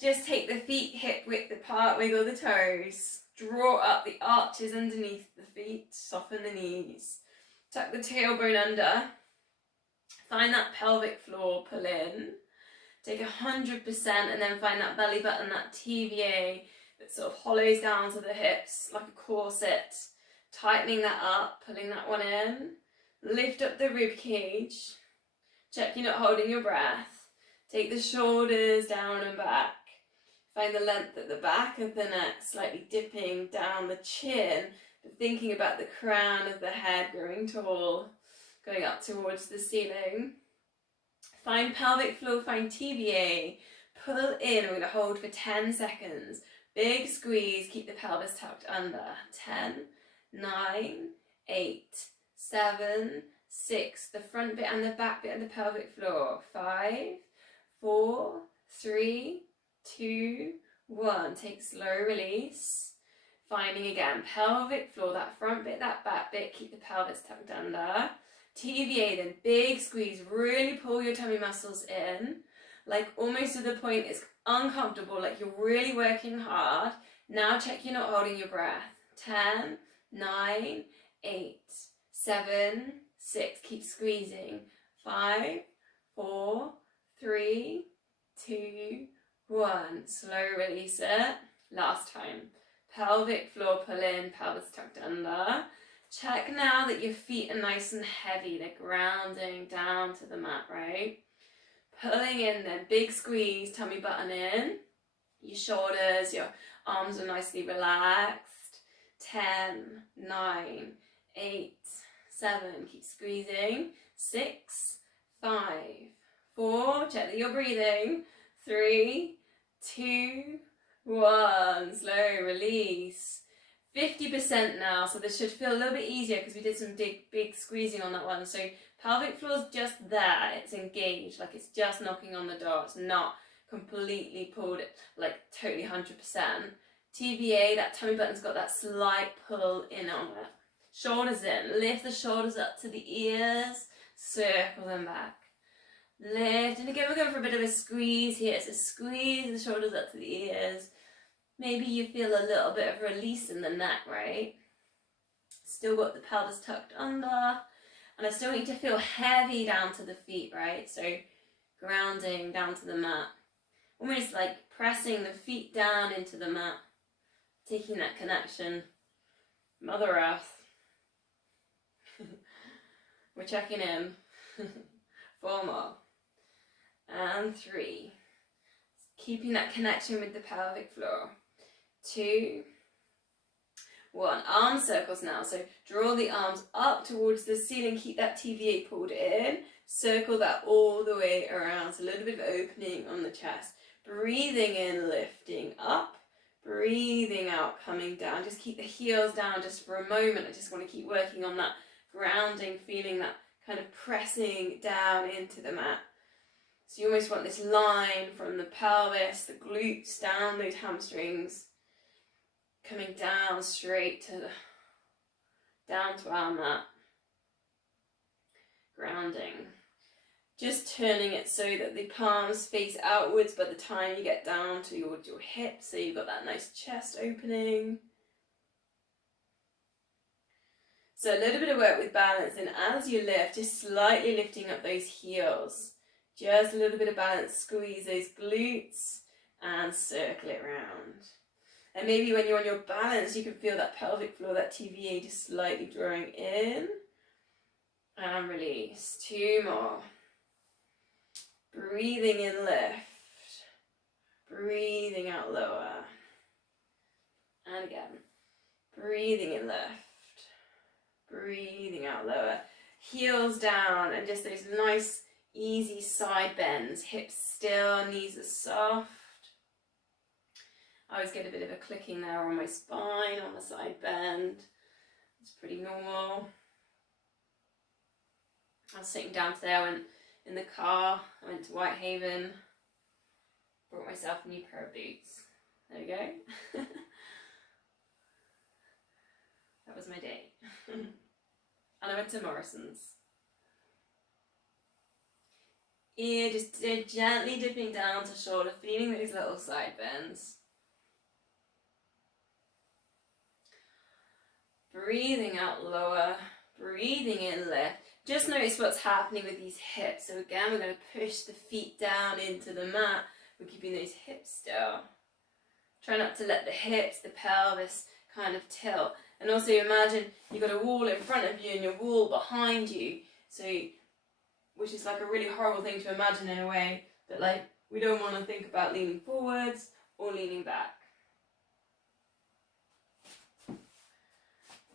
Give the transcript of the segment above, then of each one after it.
Just take the feet hip width apart, wiggle the toes, draw up the arches underneath the feet, soften the knees, tuck the tailbone under, find that pelvic floor, pull in, take 100% and then find that belly button, that TVA that sort of hollows down to the hips like a corset, tightening that up, pulling that one in, lift up the rib cage, check you're not holding your breath, take the shoulders down and back, find the length at the back of the neck, slightly dipping down the chin, but thinking about the crown of the head growing tall, going up towards the ceiling. Find pelvic floor, find TVA, pull in, we're going to hold for 10 seconds. Big squeeze, keep the pelvis tucked under. 10, 9, 8, 7, 6, the front bit and the back bit of the pelvic floor. 5, 4, 3, 2, 1. Take slow release. Finding again, pelvic floor, that front bit, that back bit, keep the pelvis tucked under. TVA, then big squeeze, really pull your tummy muscles in, like almost to the point it's uncomfortable, like you're really working hard. Now check you're not holding your breath. 10, 9, 8, 7, 6, keep squeezing. 5, 4, 3, 2, 1. Slow release it. Last time. Pelvic floor, pull in, pelvis tucked under. Check now that your feet are nice and heavy. They're grounding down to the mat, right? Pulling in then, big squeeze, tummy button in. Your shoulders, your arms are nicely relaxed. 10, 9, 8, 7, keep squeezing. 6, 5, 4, check that you're breathing. 3, 2, 1, slow release. 50% now, so this should feel a little bit easier because we did some big squeezing on that one. So pelvic floor is just there, it's engaged, like it's just knocking on the door. It's not completely pulled, like totally 100%. TVA, that tummy button's got that slight pull in on it. Shoulders in, lift the shoulders up to the ears, circle them back. Lift, and again we're going for a bit of a squeeze here, so squeeze the shoulders up to the ears. Maybe you feel a little bit of release in the neck, right? Still got the pelvis tucked under, and I still want you to feel heavy down to the feet, right? So grounding down to the mat, almost like pressing the feet down into the mat, taking that connection. Mother Earth. We're checking in. 4 more. And 3. Keeping that connection with the pelvic floor. 2, 1. Arm circles now. So draw the arms up towards the ceiling. Keep that TVA pulled in. Circle that all the way around. So a little bit of opening on the chest. Breathing in, lifting up. Breathing out, coming down. Just keep the heels down just for a moment. I just want to keep working on that grounding, feeling that kind of pressing down into the mat. So you almost want this line from the pelvis, the glutes, down those hamstrings, coming down straight to down to our mat. Grounding. Just turning it so that the palms face outwards by the time you get down towards your hips, so you've got that nice chest opening. So a little bit of work with balance, and as you lift, just slightly lifting up those heels. Just a little bit of balance, squeeze those glutes and circle it round. And maybe when you're on your balance, you can feel that pelvic floor, that TVA just slightly drawing in. And release. 2 more. Breathing in, lift. Breathing out, lower. And again. Breathing in, lift. Breathing out, lower. Heels down, and just those nice easy side bends, hips still, knees are soft. I always get a bit of a clicking there on my spine, on the side bend. It's pretty normal. I was sitting down today, I went in the car, I went to Whitehaven, brought myself a new pair of boots. There we go. That was my day. And I went to Morrison's. ear, just gently dipping down to shoulder, feeling those little side bends. Breathing out lower, breathing in lift. Just notice what's happening with these hips. So again, we're going to push the feet down into the mat. We're keeping those hips still. Try not to let the hips, the pelvis kind of tilt. And also imagine you've got a wall in front of you and your wall behind you. So, which is like a really horrible thing to imagine in a way, that like we don't want to think about leaning forwards or leaning back.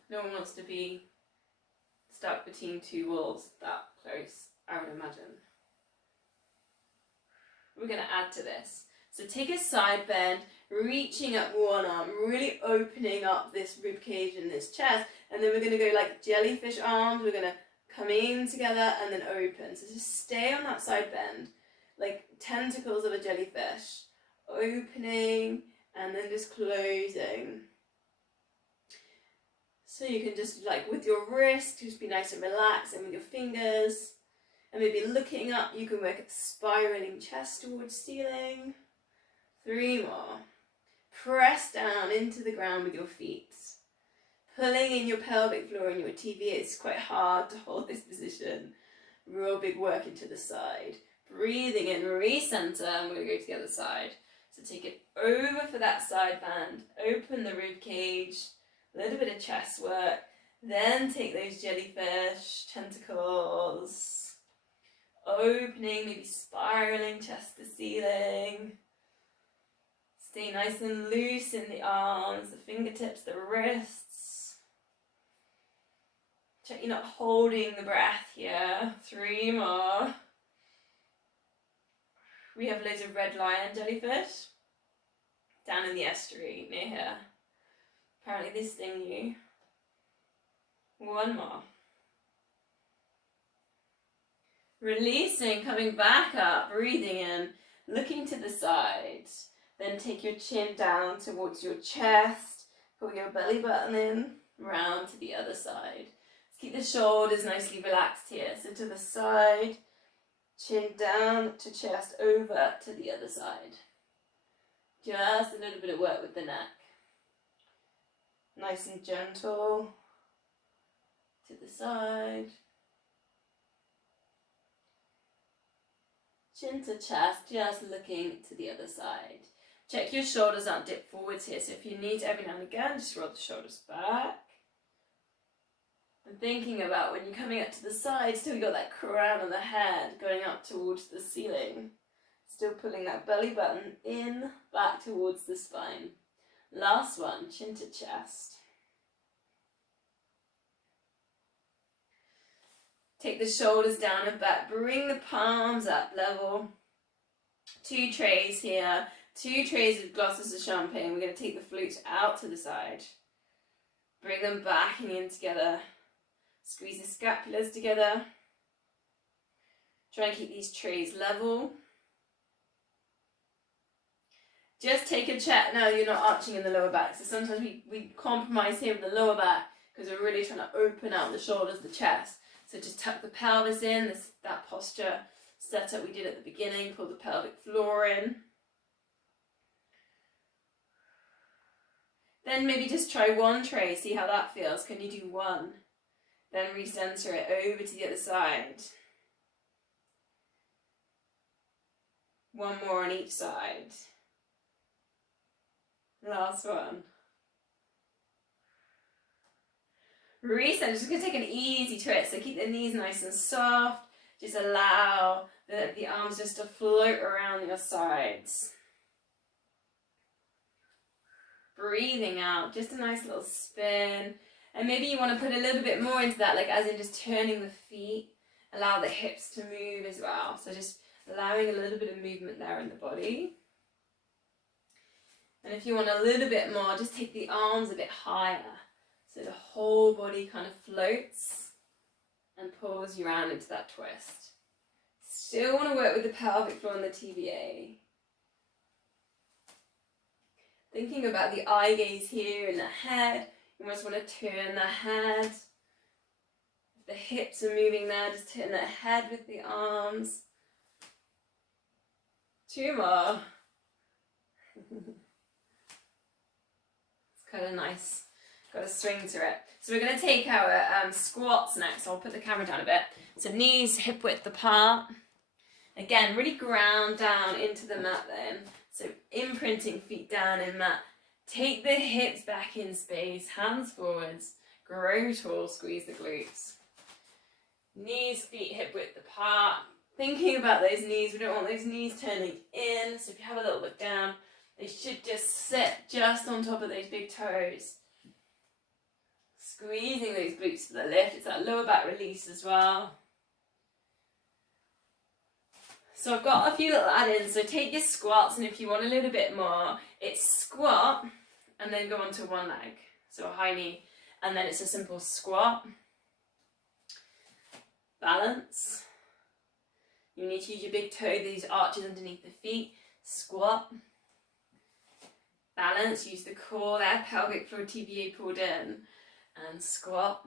No one wants to be stuck between two walls that close, I would imagine. We're going to add to this. So take a side bend, reaching up one arm, really opening up this rib cage and this chest, and then we're going to go like jellyfish arms. We're going to come in together and then open. So just stay on that side bend, like tentacles of a jellyfish, opening and then just closing. So you can just like with your wrist, just be nice and relaxed, and with your fingers, and maybe looking up, you can work at spiraling chest towards ceiling. 3 more. Press down into the ground with your feet. Pulling in your pelvic floor and your TVA. It's quite hard to hold this position. Real big work into the side. Breathing in, recenter, and we're going to go to the other side. So take it over for that side band. Open the rib cage. A little bit of chest work. Then take those jellyfish tentacles. Opening, maybe spiraling chest to ceiling. Stay nice and loose in the arms, the fingertips, the wrists. Check you're not holding the breath here. 3 more. We have loads of red lion jellyfish down in the estuary near here. Apparently they sting you. 1 more. Releasing, coming back up, breathing in, looking to the side. Then take your chin down towards your chest, pull your belly button in, round to the other side. Let's keep the shoulders nicely relaxed here. So to the side, chin down to chest, over to the other side. Just a little bit of work with the neck. Nice and gentle to the side. Chin to chest, just looking to the other side. Check your shoulders out, dip forwards here. So if you need to, every now and again, just roll the shoulders back. And thinking about when you're coming up to the side, still got that crown of the head going up towards the ceiling. Still pulling that belly button in, back towards the spine. Last one, chin to chest. Take the shoulders down and back, bring the palms up level. 2 trays here, 2 trays of glasses of champagne. We're going to take the flutes out to the side. Bring them back and in together. Squeeze the scapulas together. Try and keep these trays level. Just take a check. Now you're not arching in the lower back. So sometimes we compromise here with the lower back because we're really trying to open out the shoulders, the chest. So just tuck the pelvis in, that posture setup we did at the beginning, pull the pelvic floor in. Then maybe just try 1 tray, see how that feels. Can you do 1? Then recenter it over to the other side. 1 more on each side. Last one. Reset, just going to take an easy twist, so keep the knees nice and soft, just allow the arms just to float around your sides. Breathing out, just a nice little spin, and maybe you want to put a little bit more into that, like as in just turning the feet, allow the hips to move as well, so just allowing a little bit of movement there in the body. And if you want a little bit more, just take the arms a bit higher. So the whole body kind of floats and pulls you around into that twist. Still want to work with the pelvic floor and the TVA. Thinking about the eye gaze here in the head. You almost want to turn the head. If the hips are moving there, just turn the head with the arms. 2 more. It's kind of nice. Got a swing to it. So we're going to take our squats next. I'll put the camera down a bit. So knees hip width apart. Again, really ground down into the mat then. So imprinting feet down in mat. Take the hips back in space, hands forwards, grow tall, squeeze the glutes. Knees, feet hip width apart. Thinking about those knees, we don't want those knees turning in. So if you have a little look down, they should just sit just on top of those big toes. Squeezing those glutes for the lift. It's that lower back release as well. So I've got a few little add-ins. So take your squats, and if you want a little bit more, it's squat and then go onto one leg. So a high knee, and then it's a simple squat. Balance. You need to use your big toe, these arches underneath the feet. Squat. Balance, use the core there, pelvic floor TVA pulled in. And squat.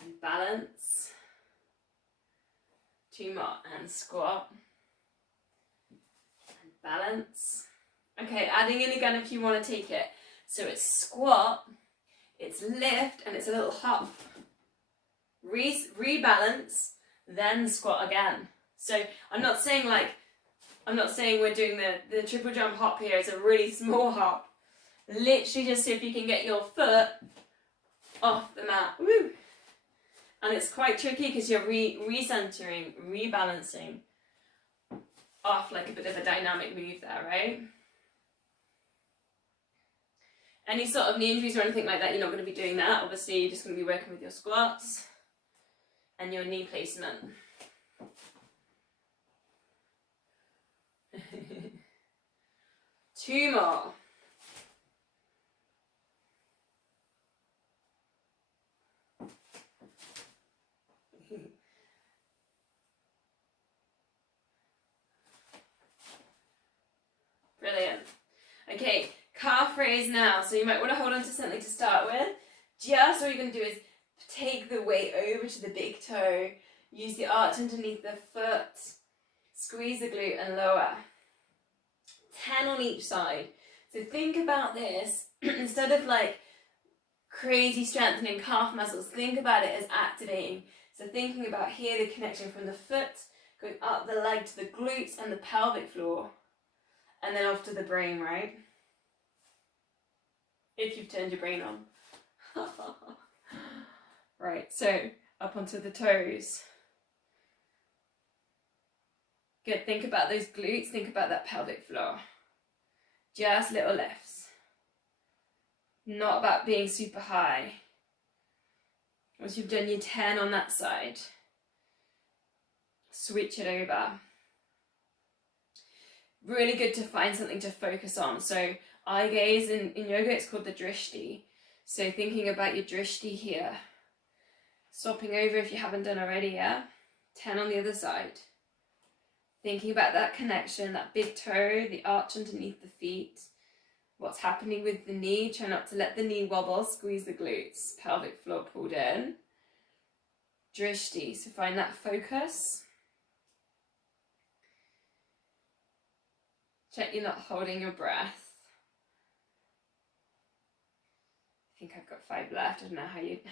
And balance. 2 more, and squat. And balance. Okay, adding in again if you want to take it. So it's squat, it's lift, and it's a little hop. Rebalance, then squat again. So I'm not saying we're doing the triple jump hop here. It's a really small hop. Literally just see if you can get your foot off the mat. Woo! And it's quite tricky because you're recentering, rebalancing off like a bit of a dynamic move there, right? Any sort of knee injuries or anything like that, you're not going to be doing that. Obviously, you're just going to be working with your squats and your knee placement. Two more. Brilliant. Okay, calf raise now. So you might want to hold on to something to start with. Just what you're going to do is take the weight over to the big toe. Use the arch underneath the foot. Squeeze the glute and lower. 10 on each side. So think about this. Instead of like crazy strengthening calf muscles, think about it as activating. So thinking about here the connection from the foot, going up the leg to the glutes and the pelvic floor. And then off to the brain, right? If you've turned your brain on. Right, so up onto the toes. Good, think about those glutes, think about that pelvic floor. Just little lifts. Not about being super high. Once you've done your 10 on that side, switch it over. Really good to find something to focus on. So eye gaze in yoga, it's called the drishti. So thinking about your drishti here. Swapping over if you haven't done already, yeah? 10 on the other side. Thinking about that connection, that big toe, the arch underneath the feet. What's happening with the knee? Try not to let the knee wobble. Squeeze the glutes. Pelvic floor pulled in. Drishti. So find that focus. Check you're not holding your breath. I think I've got 5 left. I don't know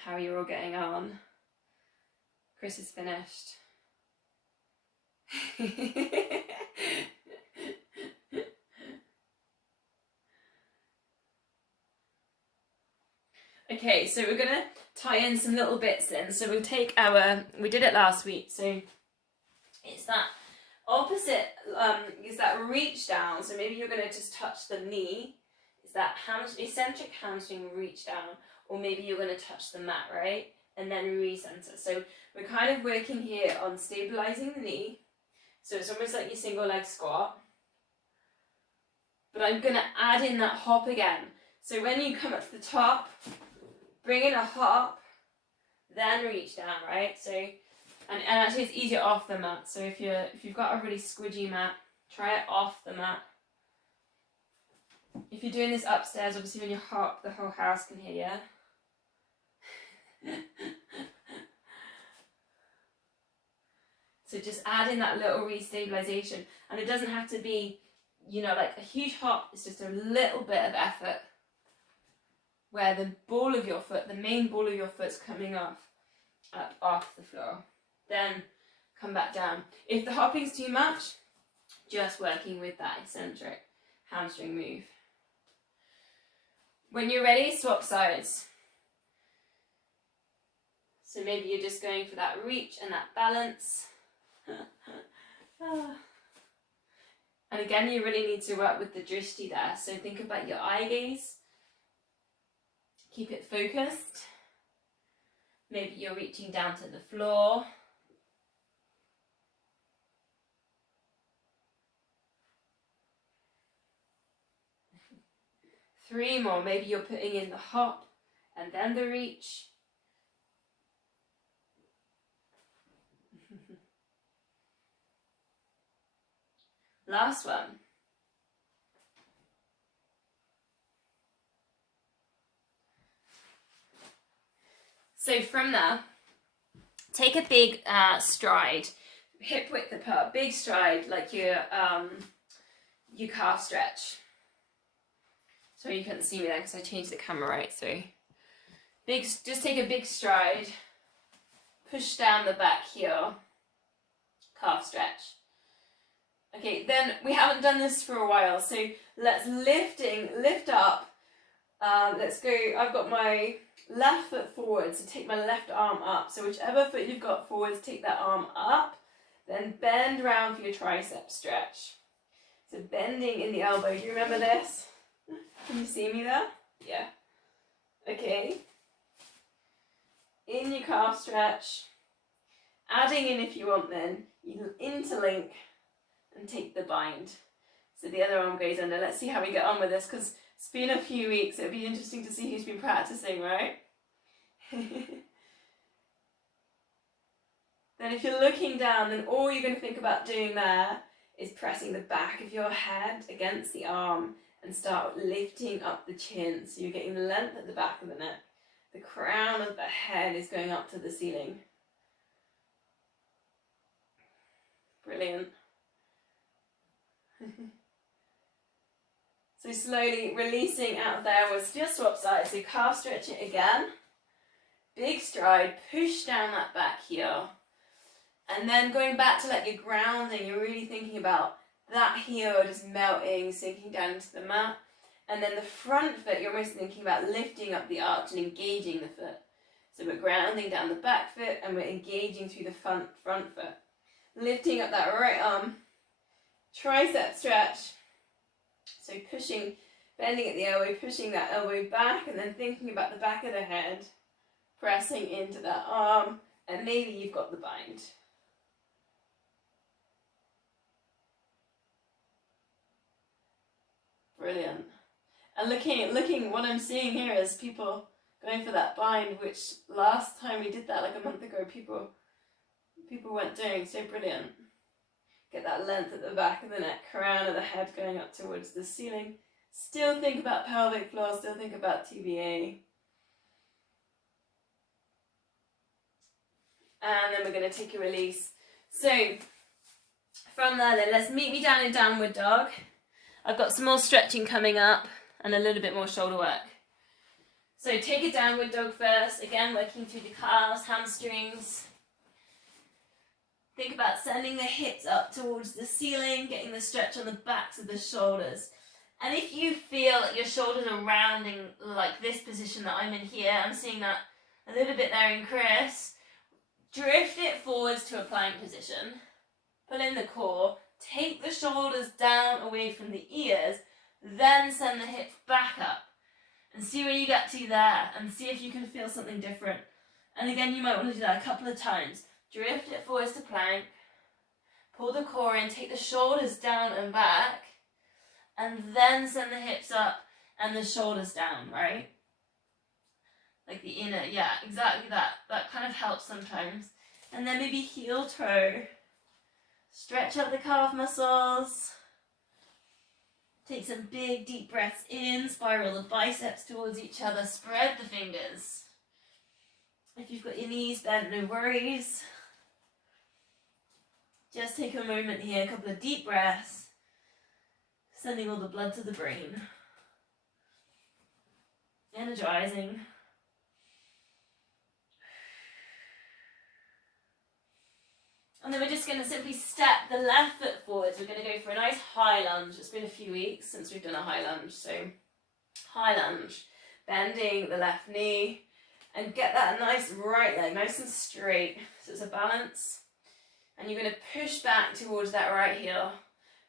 how you're all getting on. Chris is finished. Okay, so we're gonna tie in some little bits in. So we'll take we did it last week, so it's that opposite, is that reach down. So maybe you're gonna just touch the knee. It's that eccentric hamstring reach down, or maybe you're gonna touch the mat, right? And then recenter. So we're kind of working here on stabilizing the knee. So it's almost like your single leg squat. But I'm gonna add in that hop again. So when you come up to the top, bring in a hop, then reach down, right? So, and actually it's easier off the mat. So if you've got a really squidgy mat, try it off the mat. If you're doing this upstairs, obviously when you hop, the whole house can hear you. So just add in that little restabilization, and it doesn't have to be, you know, like a huge hop. It's just a little bit of effort where the ball of your foot, the main ball of your foot's coming off, up off the floor. Then come back down. If the hopping's too much, just working with that eccentric hamstring move. When you're ready, swap sides. So maybe you're just going for that reach and that balance. And again, you really need to work with the drishti there. So think about your eye gaze. Keep it focused. Maybe you're reaching down to the floor. Three more. Maybe you're putting in the hop and then the reach. Last one. So from there, take a big stride, hip width apart, big stride, like your calf stretch. So you couldn't see me there because I changed the camera, right? So just take a big stride, push down the back heel, calf stretch. Okay, then we haven't done this for a while, so let's lift up. Let's go, I've got my left foot forward, so take my left arm up. So whichever foot you've got forwards, take that arm up, then bend round for your tricep stretch. So bending in the elbow, do you remember this? Can you see me there? Yeah. Okay. In your calf stretch, adding in if you want then, you interlink and take the bind. So the other arm goes under. Let's see how we get on with this, because it's been a few weeks. It'll be interesting to see who's been practicing, right? Then if you're looking down, then all you're going to think about doing there is pressing the back of your head against the arm and start lifting up the chin. So you're getting length at the back of the neck. The crown of the head is going up to the ceiling. Brilliant. So slowly releasing out of there, we'll just swap sides. So calf stretch it again. Big stride, push down that back heel. And then going back to like your grounding, you're really thinking about that heel just melting, sinking down into the mat. And then the front foot, you're almost thinking about lifting up the arch and engaging the foot. So we're grounding down the back foot and we're engaging through the front foot. Lifting up that right arm, tricep stretch. So pushing, bending at the elbow, pushing that elbow back, and then thinking about the back of the head, pressing into that arm, and maybe you've got the bind. Brilliant. And looking, what I'm seeing here is people going for that bind, which last time we did that like a month ago, people weren't doing. So brilliant. Get that length at the back of the neck, crown of the head going up towards the ceiling. Still think about pelvic floor, still think about TBA. And then we're going to take a release. So from there then, let's meet me down in downward dog. I've got some more stretching coming up and a little bit more shoulder work. So take a downward dog first, again working through the calves, hamstrings. Think about sending the hips up towards the ceiling, getting the stretch on the backs of the shoulders. And if you feel that your shoulders are rounding like this position that I'm in here, I'm seeing that a little bit there in Chris, drift it forwards to a plank position. Pull in the core, take the shoulders down away from the ears, then send the hips back up. And see where you get to there, and see if you can feel something different. And again, you might want to do that a couple of times. Drift it forwards to plank, pull the core in, take the shoulders down and back, and then send the hips up and the shoulders down, right? Like the inner, yeah, exactly that. That kind of helps sometimes. And then maybe heel toe. Stretch out the calf muscles. Take some big deep breaths in, spiral the biceps towards each other, spread the fingers. If you've got your knees bent, no worries. Just take a moment here, a couple of deep breaths, sending all the blood to the brain. Energizing. And then we're just going to simply step the left foot forwards. We're going to go for a nice high lunge. It's been a few weeks since we've done a high lunge, so high lunge. Bending the left knee and get that nice right leg nice and straight. So it's a balance. And you're going to push back towards that right heel.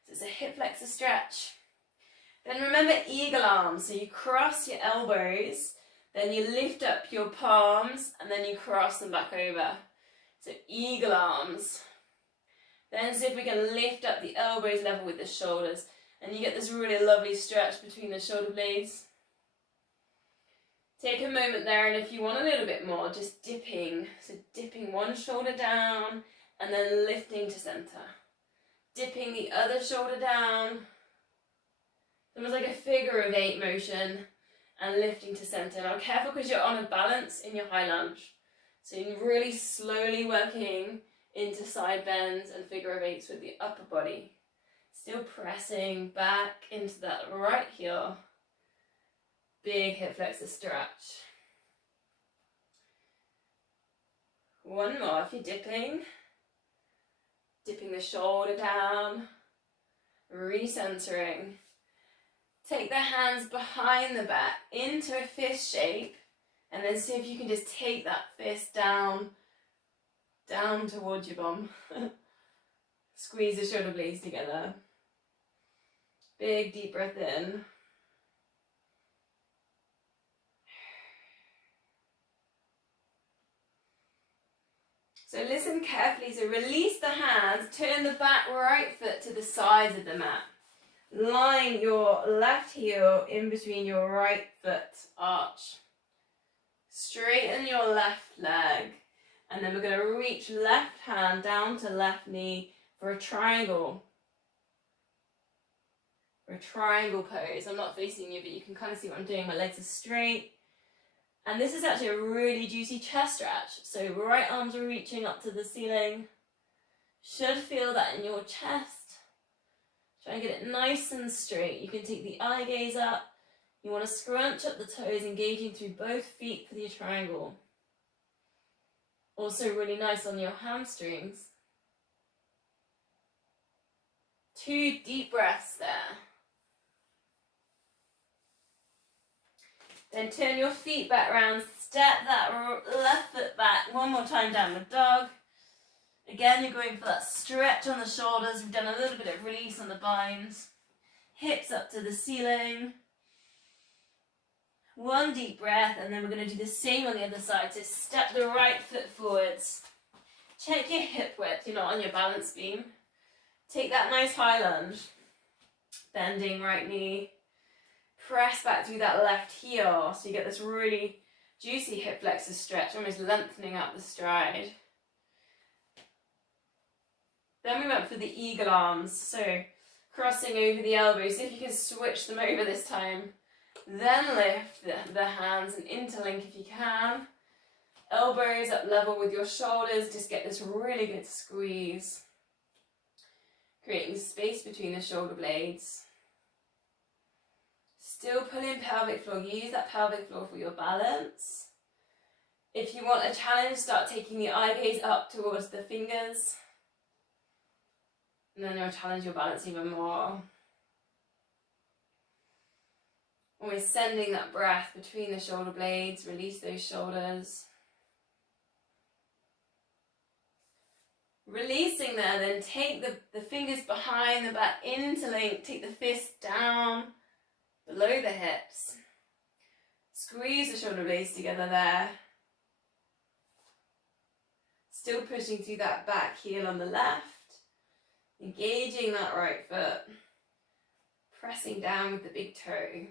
So it's a hip flexor stretch. Then remember eagle arms. So you cross your elbows, then you lift up your palms, and then you cross them back over. So eagle arms. Then see if we can lift up the elbows level with the shoulders. And you get this really lovely stretch between the shoulder blades. Take a moment there, and if you want a little bit more, just dipping. So dipping one shoulder down and then lifting to center. Dipping the other shoulder down. Almost like a figure of 8 motion and lifting to center. Now careful because you're on a balance in your high lunge. So you're really slowly working into side bends and figure of 8s with the upper body. Still pressing back into that right heel. Big hip flexor stretch. One more if you're dipping. Dipping the shoulder down. Recentering. Take the hands behind the back into a fist shape. And then see if you can just take that fist down towards your bum. Squeeze the shoulder blades together. Big deep breath in. So listen carefully. So release the hands, turn the back right foot to the sides of the mat. Line your left heel in between your right foot arch. Straighten your left leg. And then we're going to reach left hand down to left knee for a triangle. For a triangle pose. I'm not facing you, but you can kind of see what I'm doing. My legs are straight. And this is actually a really juicy chest stretch. So right arms are reaching up to the ceiling. Should feel that in your chest. Try and get it nice and straight. You can take the eye gaze up. You want to scrunch up the toes, engaging through both feet for your triangle. Also really nice on your hamstrings. 2 deep breaths there. Then turn your feet back round, step that left foot back, one more time, downward dog. Again, you're going for that stretch on the shoulders. We've done a little bit of release on the bines. Hips up to the ceiling. One deep breath, and then we're going to do the same on the other side. So step the right foot forwards. Check your hip width, you're not on your balance beam. Take that nice high lunge. Bending right knee. Press back through that left heel, so you get this really juicy hip flexor stretch, almost lengthening out the stride. Then we went for the eagle arms, so crossing over the elbows. See if you can switch them over this time. Then lift the hands and interlink if you can. Elbows up level with your shoulders, just get this really good squeeze. Creating space between the shoulder blades. Still pulling pelvic floor. Use that pelvic floor for your balance. If you want a challenge, start taking the eye gaze up towards the fingers. And then you'll challenge your balance even more. Always sending that breath between the shoulder blades. Release those shoulders. Releasing there, then take the fingers behind the back, interlink. Take the fist down below the hips. Squeeze the shoulder blades together there. Still pushing through that back heel on the left. Engaging that right foot. Pressing down with the big toe.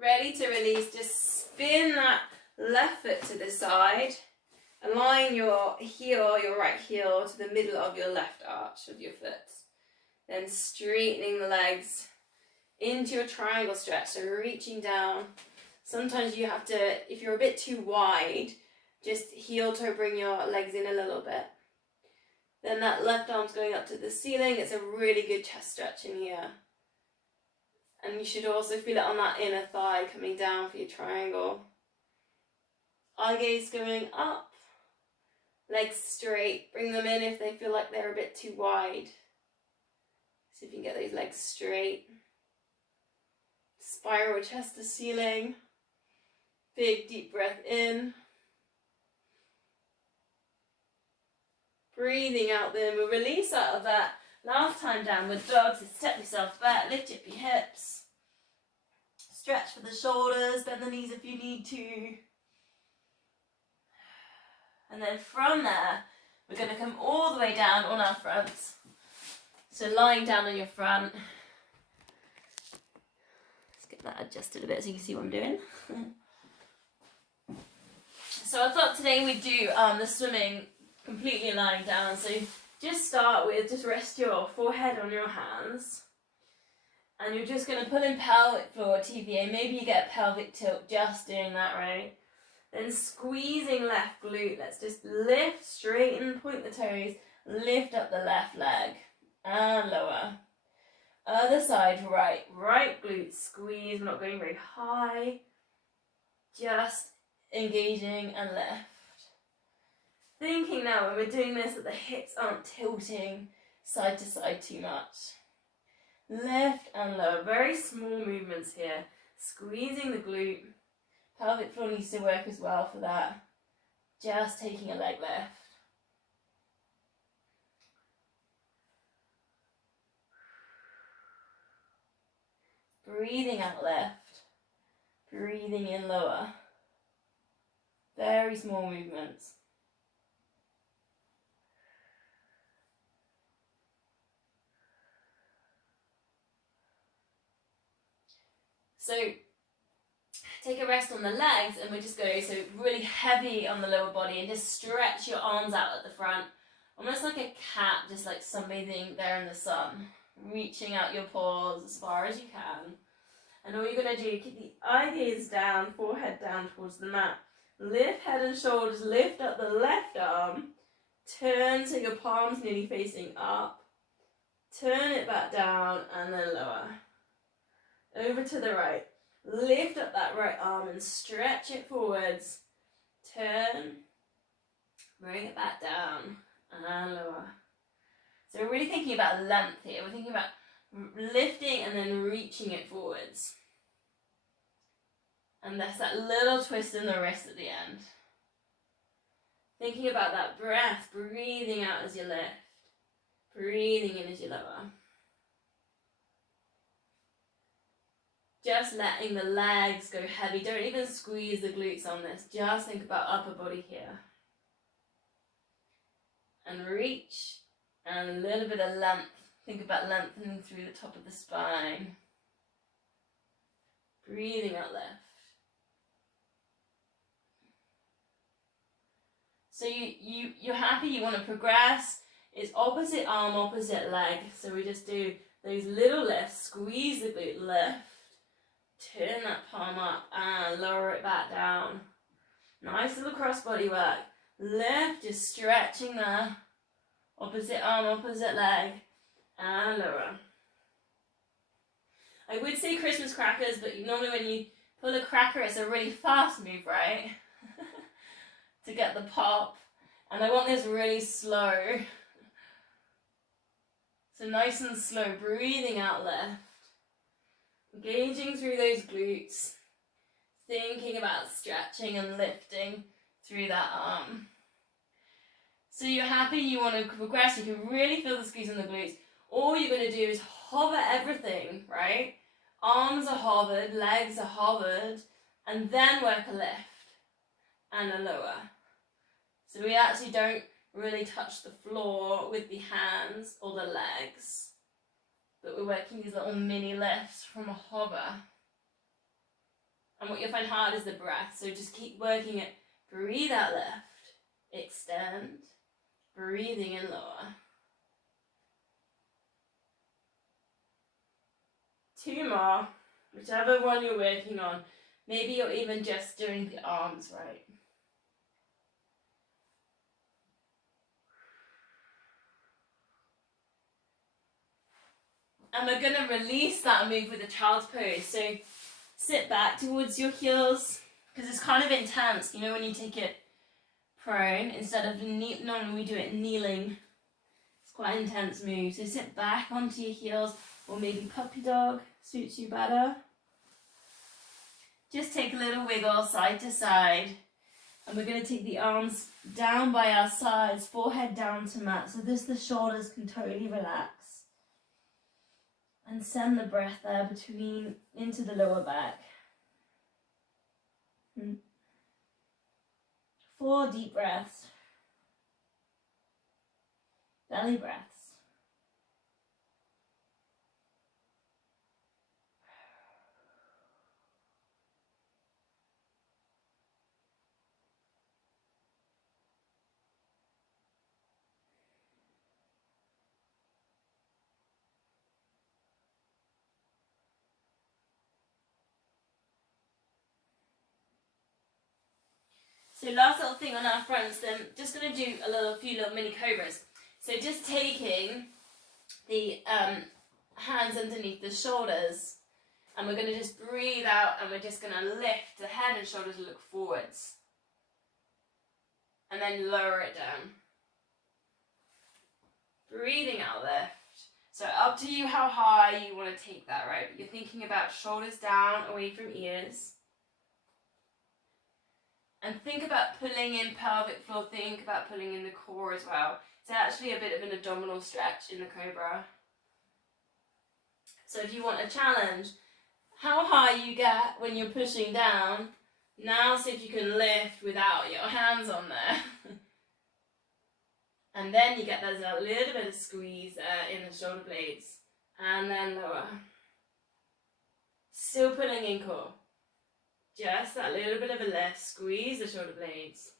Ready to release, just spin that left foot to the side. Align your heel, your right heel, to the middle of your left arch of your foot. Then straightening the legs into your triangle stretch, so reaching down. Sometimes you have to, if you're a bit too wide, Just heel toe, bring your legs in a little bit. Then that left arm's going up to the ceiling. It's a really good chest stretch in here. And you should also feel it on that inner thigh coming down for your triangle. Eye gaze going up. Legs straight. Bring them in if they feel like they're a bit too wide. See if you can get those legs straight. Spiral chest to ceiling. Big deep breath in. Breathing out then, we'll release out of that. Last time downward dog, so step yourself back, lift up your hips. Stretch for the shoulders, bend the knees if you need to. And then from there, we're going to come all the way down on our fronts. So lying down on your front. Let's get that adjusted a bit so you can see what I'm doing. So I thought today we'd do the swimming completely lying down. So just start with, just rest your forehead on your hands. And you're just going to pull in pelvic floor, TVA. Maybe you get pelvic tilt just doing that, right? Then squeezing left glute. Let's just lift, straighten, point the toes, lift up the left leg and lower. Other side, right. Right glute, squeeze. We're not going very high. Just engaging and lift. Thinking now when we're doing this that the hips aren't tilting side to side too much. Lift and lower. Very small movements here. Squeezing the glute. Pelvic floor needs to work as well for that. Just taking a leg lift. Breathing out left. Breathing in lower. Very small movements. So take a rest on the legs and we're just going, so really heavy on the lower body and just stretch your arms out at the front. Almost like a cat, just like sunbathing there in the sun. Reaching out your paws as far as you can. And all you're going to do, keep the eye gaze down, forehead down towards the mat. Lift head and shoulders, lift up the left arm. Turn so your palms nearly facing up. Turn it back down and then lower. Over to the right. Lift up that right arm and stretch it forwards. Turn. Bring it back down and lower. So we're really thinking about length here. We're thinking about lifting and then reaching it forwards. And there's that little twist in the wrist at the end. Thinking about that breath, breathing out as you lift. Breathing in as you lower. Just letting the legs go heavy. Don't even squeeze the glutes on this. Just think about upper body here. And reach. And a little bit of length. Think about lengthening through the top of the spine. Breathing out left. So you're happy, you want to progress. It's opposite arm, opposite leg. So we just do those little lifts. Squeeze the glute, lift. Turn that palm up and lower it back down. Nice little crossbody work. Lift, just stretching there. Opposite arm, opposite leg. And lower. I would say Christmas crackers, but normally when you pull a cracker, it's a really fast move, right? To get the pop. And I want this really slow. So nice and slow, breathing out left. Engaging through those glutes. Thinking about stretching and lifting through that arm. So you're happy, you want to progress, you can really feel the squeeze in the glutes. All you're going to do is hover everything, right? Arms are hovered, legs are hovered, and then work a lift and a lower. So we actually don't really touch the floor with the hands or the legs, but we're working these little mini lifts from a hover. And what you'll find hard is the breath, so just keep working it. Breathe out left, extend, breathing in lower. 2 more, whichever one you're working on. Maybe you're even just doing the arms, right? And we're going to release that and move with a child's pose. So sit back towards your heels, because it's kind of intense. You know, when you take it prone, instead of normally we do it kneeling. It's quite an intense move. So sit back onto your heels, or maybe puppy dog suits you better. Just take a little wiggle side to side. And we're going to take the arms down by our sides, forehead down to mat. So the shoulders can totally relax. And send the breath there into the lower back. 4 deep breaths. Belly breaths. So last little thing on our fronts, then just going to do a few little mini cobras. So just taking the hands underneath the shoulders, and we're going to just breathe out, and we're just going to lift the head and shoulders, look forwards, and then lower it down. Breathing out, lift. So up to you how high you want to take that, right? But you're thinking about shoulders down, away from ears. And think about pulling in pelvic floor, think about pulling in the core as well. It's actually a bit of an abdominal stretch in the Cobra. So if you want a challenge, how high you get when you're pushing down, now see if you can lift without your hands on there. And then you get there's a little bit of squeeze in the shoulder blades. And then lower. Still pulling in core. Just that little bit of a lift, squeeze the shoulder blades,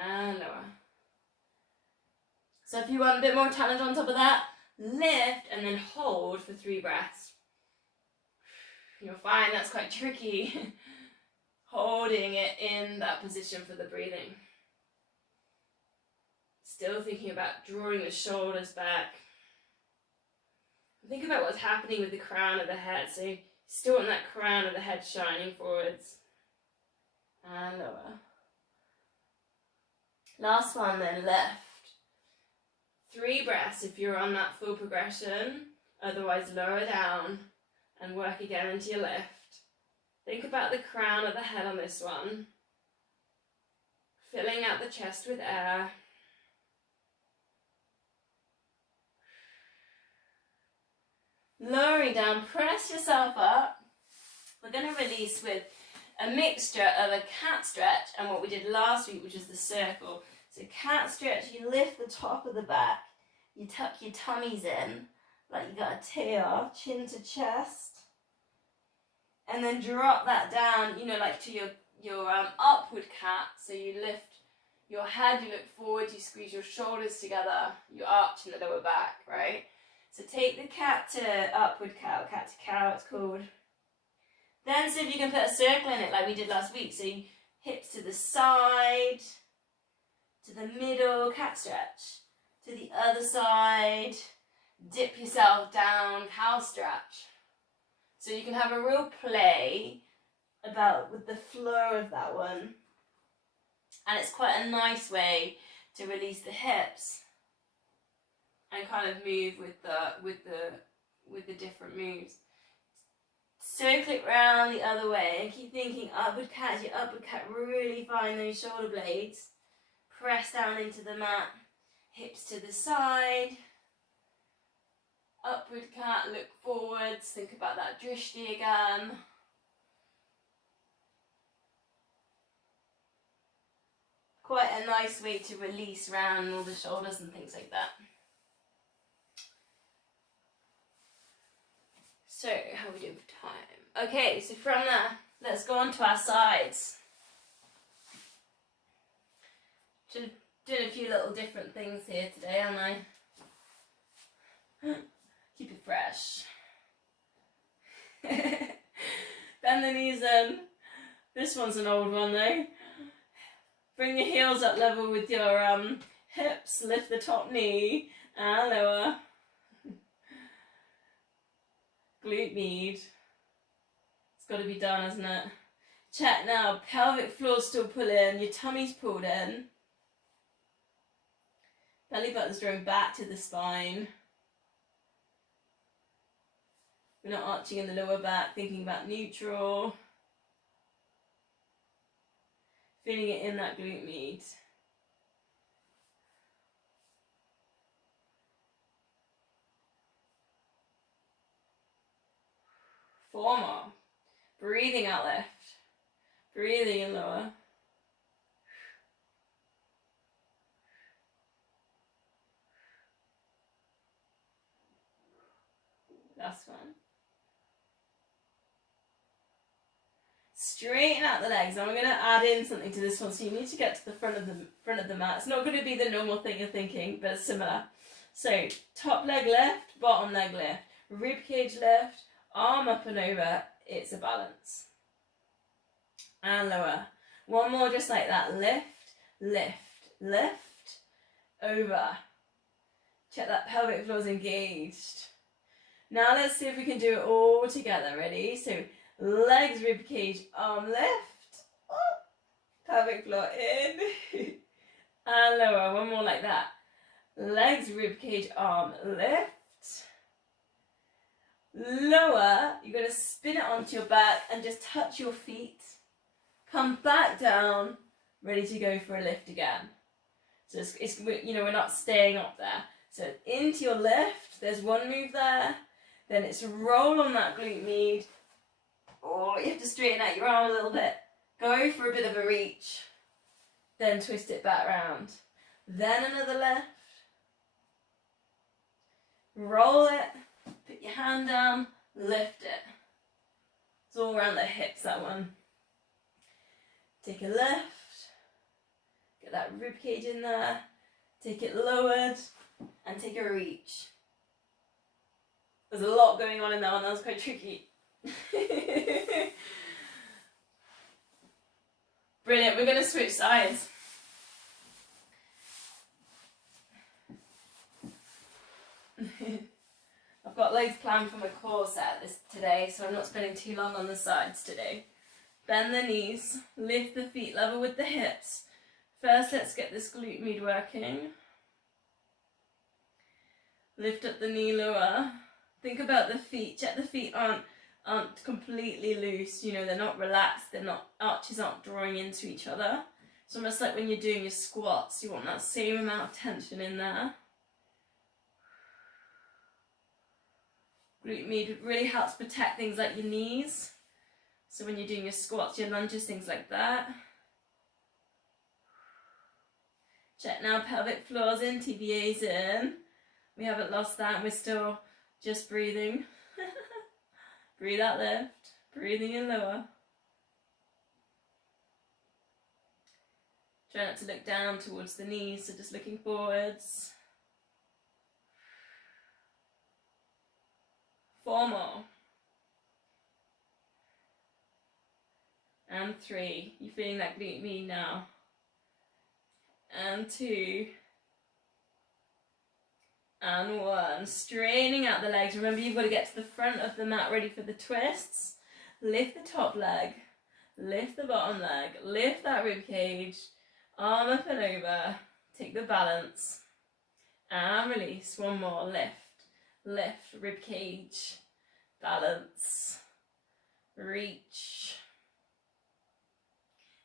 and lower. So if you want a bit more challenge on top of that, lift and then hold for 3 breaths. You'll find that's quite tricky, holding it in that position for the breathing. Still thinking about drawing the shoulders back. Think about what's happening with the crown of the head. So still want that crown of the head shining forwards. And lower. Last one then, lift. 3 breaths if you're on that full progression. Otherwise lower down and work again into your lift. Think about the crown of the head on this one. Filling out the chest with air. Lowering down, press yourself up. We're going to release with a mixture of a cat stretch and what we did last week, which is the circle. So cat stretch, you lift the top of the back, you tuck your tummies in, like you got a tail, chin to chest, and then drop that down, you know, like to your upward cat. So you lift your head, you look forward, you squeeze your shoulders together, you arch in the lower back, right? So take the cat to upward cow, cat to cow it's called. Then see if you can put a circle in it like we did last week. So you hips to the side, to the middle, cat stretch. To the other side, dip yourself down, cow stretch. So you can have a real play about with the flow of that one. And it's quite a nice way to release the hips. And kind of move with the different moves. Circle it round the other way and keep thinking upward cat. As your upward cat, really find those shoulder blades. Press down into the mat. Hips to the side. Upward cat, look forwards. Think about that drishti again. Quite a nice way to release round all the shoulders and things like that. So, how are we doing for time? Okay, so from there, let's go on to our sides. Just doing a few little different things here today, aren't I? Keep it fresh. Bend the knees in. This one's an old one though. Bring your heels up level with your hips. Lift the top knee and lower. glute med. It's got to be done, hasn't it? Check now, pelvic floor still pulling, your tummy's pulled in. Belly button's drawing back to the spine. We're not arching in the lower back, thinking about neutral. Feeling it in that glute med. Four more. Breathing out left. Breathing in lower. Last one. Straighten out the legs. And we're going to add in something to this one. So you need to get to the front of the mat. It's not going to be the normal thing you're thinking, but it's similar. So top leg left, bottom leg left, rib cage left, arm up and over. It's a balance. And lower. One more just like that. Lift, lift, lift, over. Check that pelvic floor's engaged. Now let's see if we can do it all together. Ready? So legs, rib cage, arm lift. Oh, pelvic floor in. And lower. One more like that. Legs, rib cage, arm lift. Lower. You're going to spin it onto your back and just touch your feet. Come back down. Ready to go for a lift again. So it's you know, we're not staying up there. So into your lift. There's one move there. Then it's roll on that glute med. Oh, you have to straighten out your arm a little bit. Go for a bit of a reach. Then twist it back round. Then another lift. Roll it. Put your hand down. Lift it. It's all around the hips, that one. Take a lift. Get that rib cage in there. Take it lowered. And take a reach. There's a lot going on in that one. That was quite tricky. Brilliant. We're going to switch sides. I've got loads planned for my core set today, so I'm not spending too long on the sides today. Bend the knees. Lift the feet level with the hips. First, let's get this glute med working. Lift up the knee lower. Think about the feet. Check the feet aren't completely loose. You know, they're not relaxed. Arches aren't drawing into each other. It's almost like when you're doing your squats, you want that same amount of tension in there. Glute med really helps protect things like your knees. So when you're doing your squats, your lunges, things like that. Check now, pelvic floors in, TBA's in. We haven't lost that, we're still just breathing. Breathe out lift, breathing in lower. Try not to look down towards the knees, so just looking forwards. 4 more. And 3. You're feeling that glute med now. And 2. And 1. Straining out the legs. Remember, you've got to get to the front of the mat ready for the twists. Lift the top leg. Lift the bottom leg. Lift that rib cage. Arm up and over. Take the balance. And release. 1 more. Lift. Lift. Rib cage. Balance. Reach.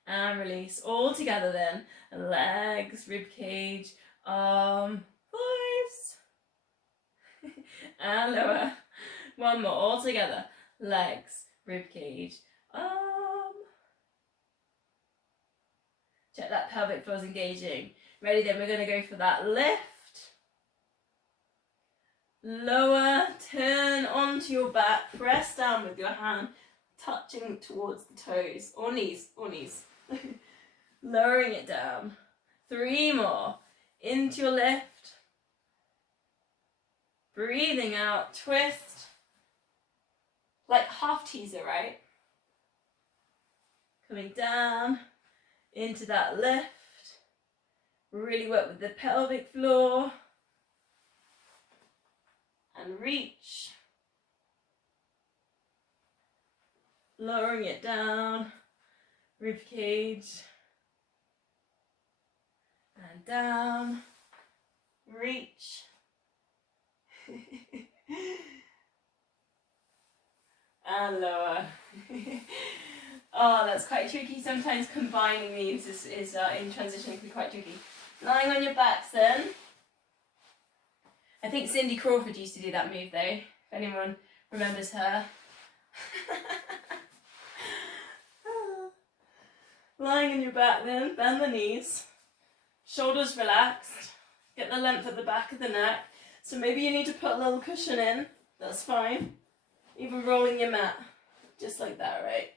And release. All together then. Legs. Rib cage. Arm. And lower. 1 more, all together. Legs, rib cage, arm. Check that pelvic floor's engaging. Ready then, we're going to go for that lift. Lower, turn onto your back, press down with your hand, touching towards the toes, or knees. Lowering it down. 3 more, into your lift. Breathing out, twist, like half teaser, right? Coming down into that lift. Really work with the pelvic floor. And reach. lowering it down, rib cage, and down, reach, and lower. Oh, that's quite tricky. Sometimes combining these is in transition can be quite tricky. Lying on your backs then. I think Cindy Crawford used to do that move though, if anyone remembers her. Lying on your back then, bend the knees, shoulders relaxed, get the length at the back of the neck. So maybe you need to put a little cushion in, that's fine. Even rolling your mat, just like that, right?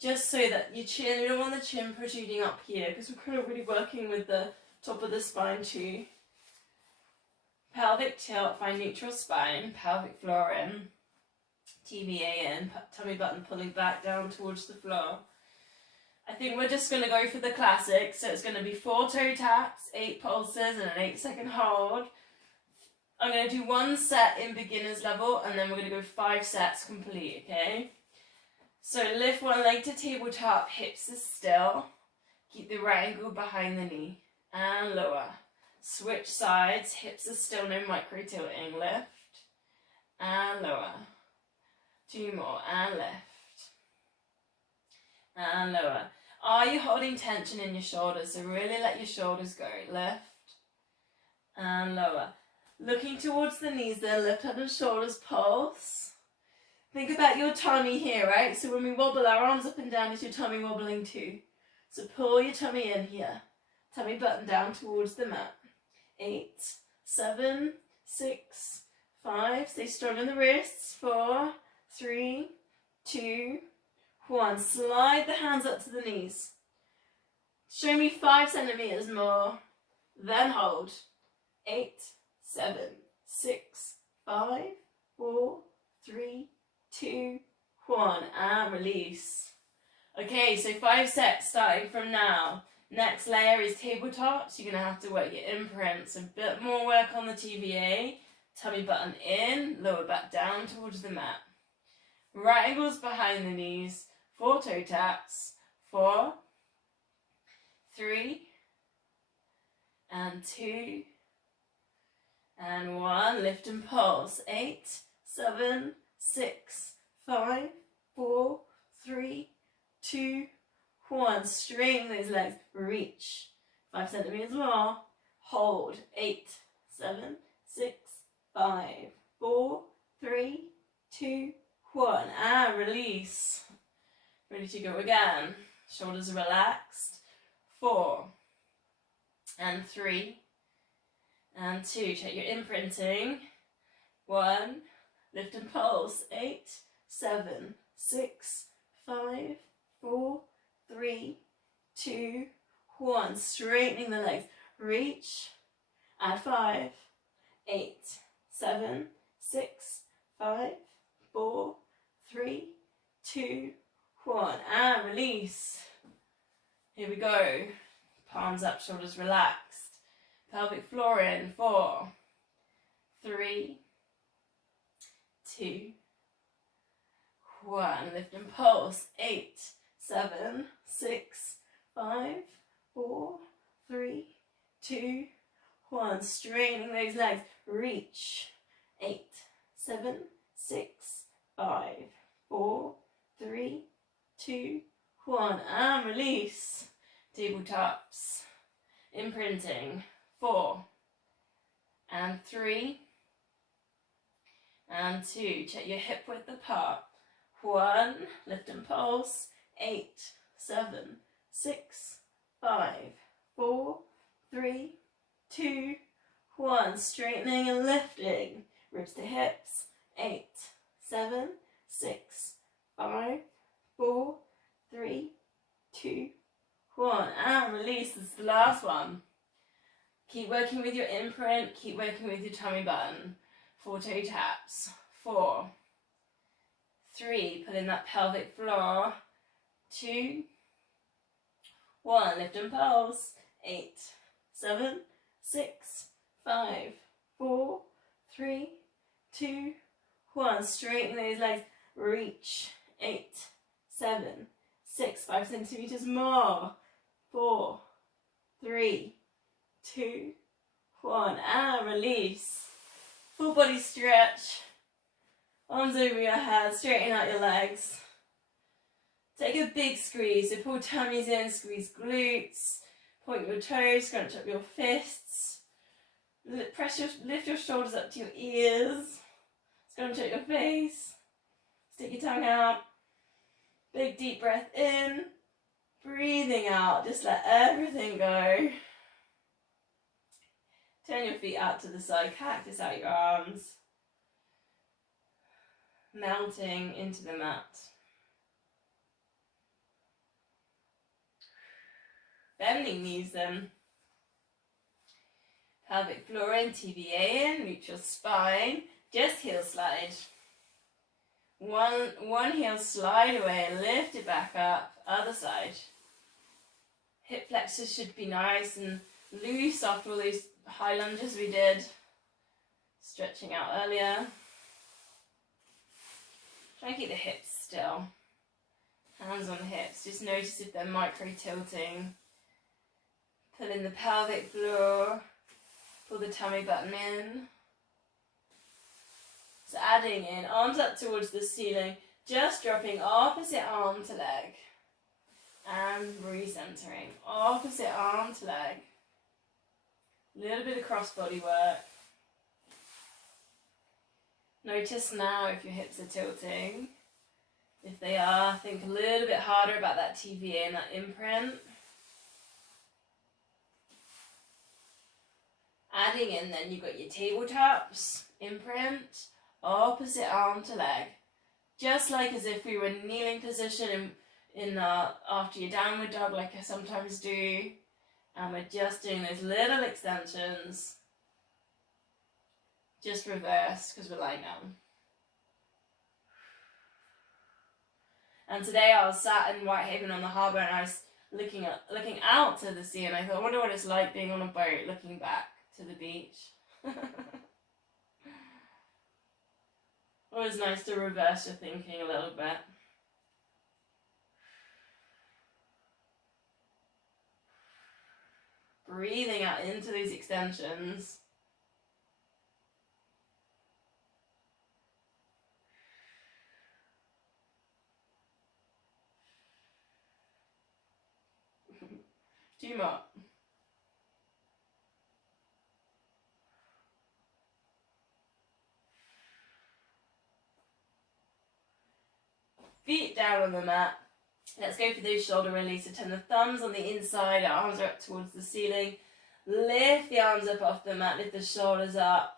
Just so that your chin, you don't want the chin protruding up here because we're kind of really working with the top of the spine too. Pelvic tilt, find neutral spine, pelvic floor in, TVA in, tummy button pulling back down towards the floor. I think we're just going to go for the classic, so it's going to be 4 toe taps, 8 pulses and an 8-second hold. I'm going to do 1 set in beginner's level and then we're going to go 5 sets complete, okay? So lift one leg to tabletop, hips are still. Keep the right ankle behind the knee and lower. Switch sides, hips are still, no micro tilting, lift and lower. 2 more and lift and lower. Are you holding tension in your shoulders? So really let your shoulders go, lift and lower. Looking towards the knees there, lift head and shoulders, pulse. Think about your tummy here, right? So when we wobble our arms up and down, is your tummy wobbling too? So pull your tummy in here. Tummy button down towards the mat. 8, 7, 6, 5. Stay strong in the wrists. 4, 3, 2, 1. Slide the hands up to the knees. Show me 5 centimeters more. Then hold. 8, 7, 6, 5, 4, 3, 2, 1, and release. Okay, so 5 sets starting from now. Next layer is tabletops. You're going to have to work your imprints. A bit more work on the TVA. Tummy button in, lower back down towards the mat. Right ankles behind the knees. 4 toe taps. 4, 3, and 2, and 1. Lift and pulse. 8, 7, 6, 5, 4, 3, 2, 1. Straighten those legs. Reach. 5 centimeters more. Hold. 8, 7, 6, 5, 4, 3, 2, 1. And release. Ready to go again. Shoulders relaxed. 4, and 3, and 2. Check your imprinting. 1. Lift and pulse. 8, 7, 6, 5, 4, 3, 2, 1. Straightening the legs. Reach. Add 5, 8, 7, 6, 5, 4, 3, 2, 1. And release. Here we go. Palms up, shoulders relaxed. Pelvic floor in. 4, 3, 2, 1. Lift and pulse. 8, 7, 6, 5, 4, 3, 2, 1. Straining those legs. Reach. 8, 7, 6, 5, 4, 3, 2, 1. And release. Tabletops. Imprinting. 4, and 3, and 2. Check your hip width apart. 1. Lift and pulse. 8, 7, 6, 5, 4, 3, 2, 1. Straightening and lifting. Ribs to hips. 8, 7, 6, 5, 4, 3, 2, 1. And release. This is the last one. Keep working with your imprint. Keep working with your tummy button. 4 toe taps. 4, 3. Pull in that pelvic floor. 2, 1. Lift and pulse. 8, 7, 6, 5, 4, 3, 2, 1. Straighten those legs. Reach. 8, 7, 6, 5 centimeters more. 4, 3, 2, 1, and release. Full body stretch. Arms over your head, straighten out your legs. Take a big squeeze, so pull tummies in, squeeze glutes, point your toes, scrunch up your fists. Lift your shoulders up to your ears, scrunch up your face, stick your tongue out. Big deep breath in, breathing out, just let everything go. Turn your feet out to the side, cactus out your arms. Mounting into the mat. Bending knees then. Pelvic floor in, TVA in, reach your spine. Just heel slide. One heel slide away, lift it back up, other side. Hip flexors should be nice and loose after all those high lunges we did. Stretching out earlier. Try and keep the hips still. Hands on the hips. Just notice if they're micro tilting. Pull in the pelvic floor. Pull the tummy button in. So adding in, arms up towards the ceiling. Just dropping opposite arm to leg. And recentering. Opposite arm to leg. A little bit of crossbody work. Notice now if your hips are tilting. If they are, think a little bit harder about that TVA and that imprint. Adding in then, you've got your tabletops, imprint, opposite arm to leg. Just like as if we were in kneeling position in after your downward dog, like I sometimes do. And we're just doing those little extensions. Just reverse, because we're lying down. And today I was sat in Whitehaven on the harbour and I was looking out to the sea, and I thought, I wonder what it's like being on a boat looking back to the beach. Always nice to reverse your thinking a little bit. Breathing out into these extensions. Two more. Feet down on the mat. Let's go for those shoulder releases. Turn the thumbs on the inside, arms are up towards the ceiling. Lift the arms up off the mat, lift the shoulders up.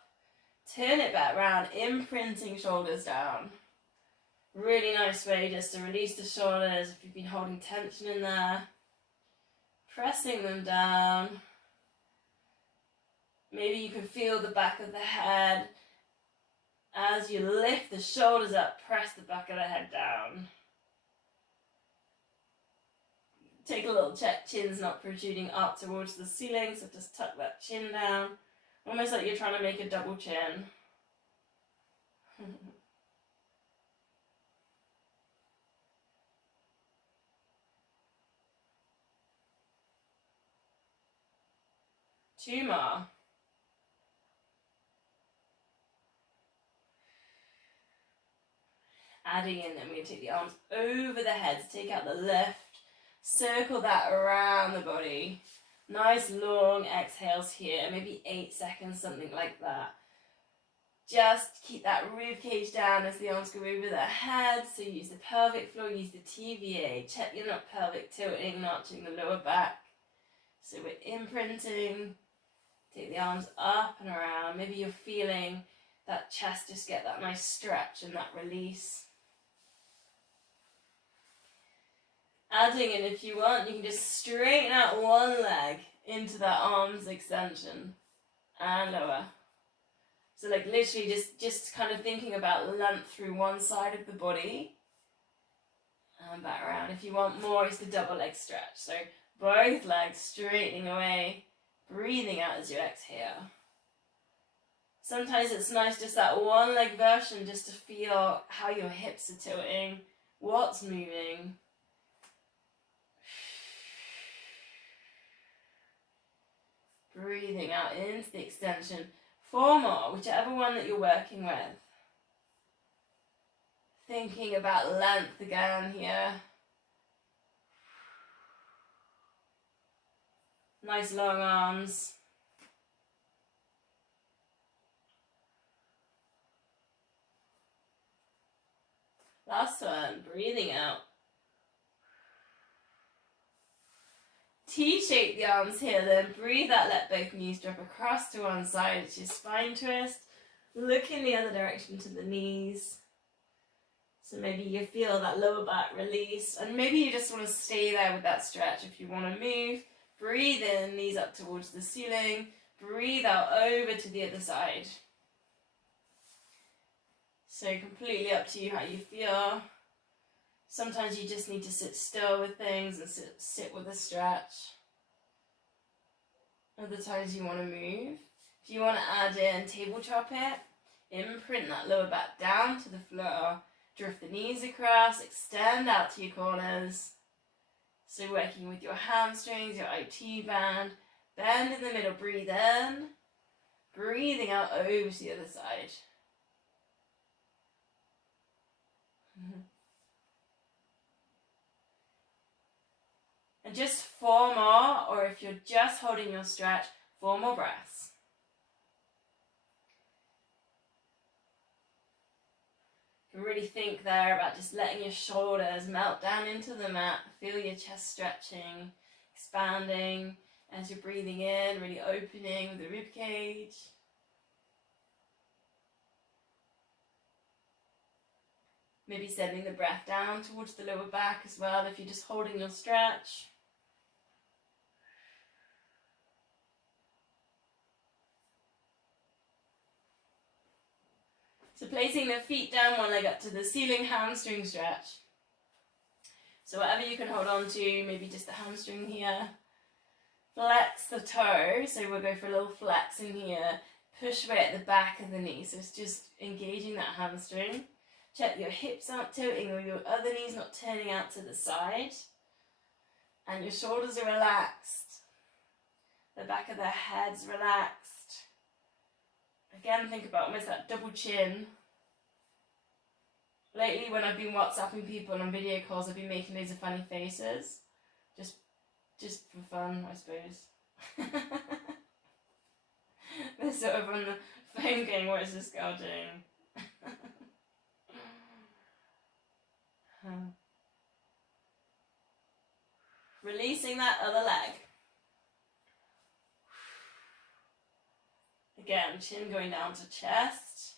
Turn it back round, imprinting shoulders down. Really nice way just to release the shoulders if you've been holding tension in there. Pressing them down. Maybe you can feel the back of the head. As you lift the shoulders up, press the back of the head down. Take a little check, chin's not protruding up towards the ceiling, so just tuck that chin down. Almost like you're trying to make a double chin. Two more. Adding in, then we're going to take the arms over the head, take out the lift, circle that around the body. Nice long exhales here, maybe 8 seconds, something like that. Just keep that rib cage down as the arms go over the head. So use the pelvic floor, use the TVA. Check you're not pelvic tilting, notching the lower back. So we're imprinting. Take the arms up and around. Maybe you're feeling that chest just get that nice stretch and that release. Adding in, if you want, you can just straighten out one leg into that arms extension and lower. So like literally just kind of thinking about length through one side of the body and back around. If you want more, it's the double leg stretch. So both legs straightening away, breathing out as you exhale. Sometimes it's nice just that one leg version just to feel how your hips are tilting What's moving? Breathing out into the extension. 4 more, whichever one that you're working with. Thinking about length again here. Nice long arms. Last one, breathing out. T-shape the arms here then. Breathe out, let both knees drop across to one side. It's your spine twist. Look in the other direction to the knees. So maybe you feel that lower back release. And maybe you just want to stay there with that stretch. If you want to move, breathe in, knees up towards the ceiling. Breathe out over to the other side. So completely up to you how you feel. Sometimes you just need to sit still with things and sit with a stretch. Other times you want to move. If you want to add in tabletop it, imprint that lower back down to the floor. Drift the knees across, extend out to your corners. So working with your hamstrings, your IT band. Bend in the middle, breathe in. Breathing out over to the other side. And just 4 more, or if you're just holding your stretch, 4 more breaths. You can really think there about just letting your shoulders melt down into the mat. Feel your chest stretching, expanding as you're breathing in, really opening the rib cage. Maybe sending the breath down towards the lower back as well if you're just holding your stretch. So placing the feet down, one leg up to the ceiling, hamstring stretch. So whatever you can hold on to, maybe just the hamstring here. Flex the toe, so we'll go for a little flex in here. Push away at the back of the knee, so it's just engaging that hamstring. Check your hips aren't tilting or your other knee's not turning out to the side. And your shoulders are relaxed. The back of the head's relaxed. Again, think about almost that double chin. Lately, when I've been WhatsApping people on video calls, I've been making loads of funny faces. Just for fun, I suppose. They're sort of on the phone going, what is this girl doing? Releasing that other leg. Again, chin going down to chest.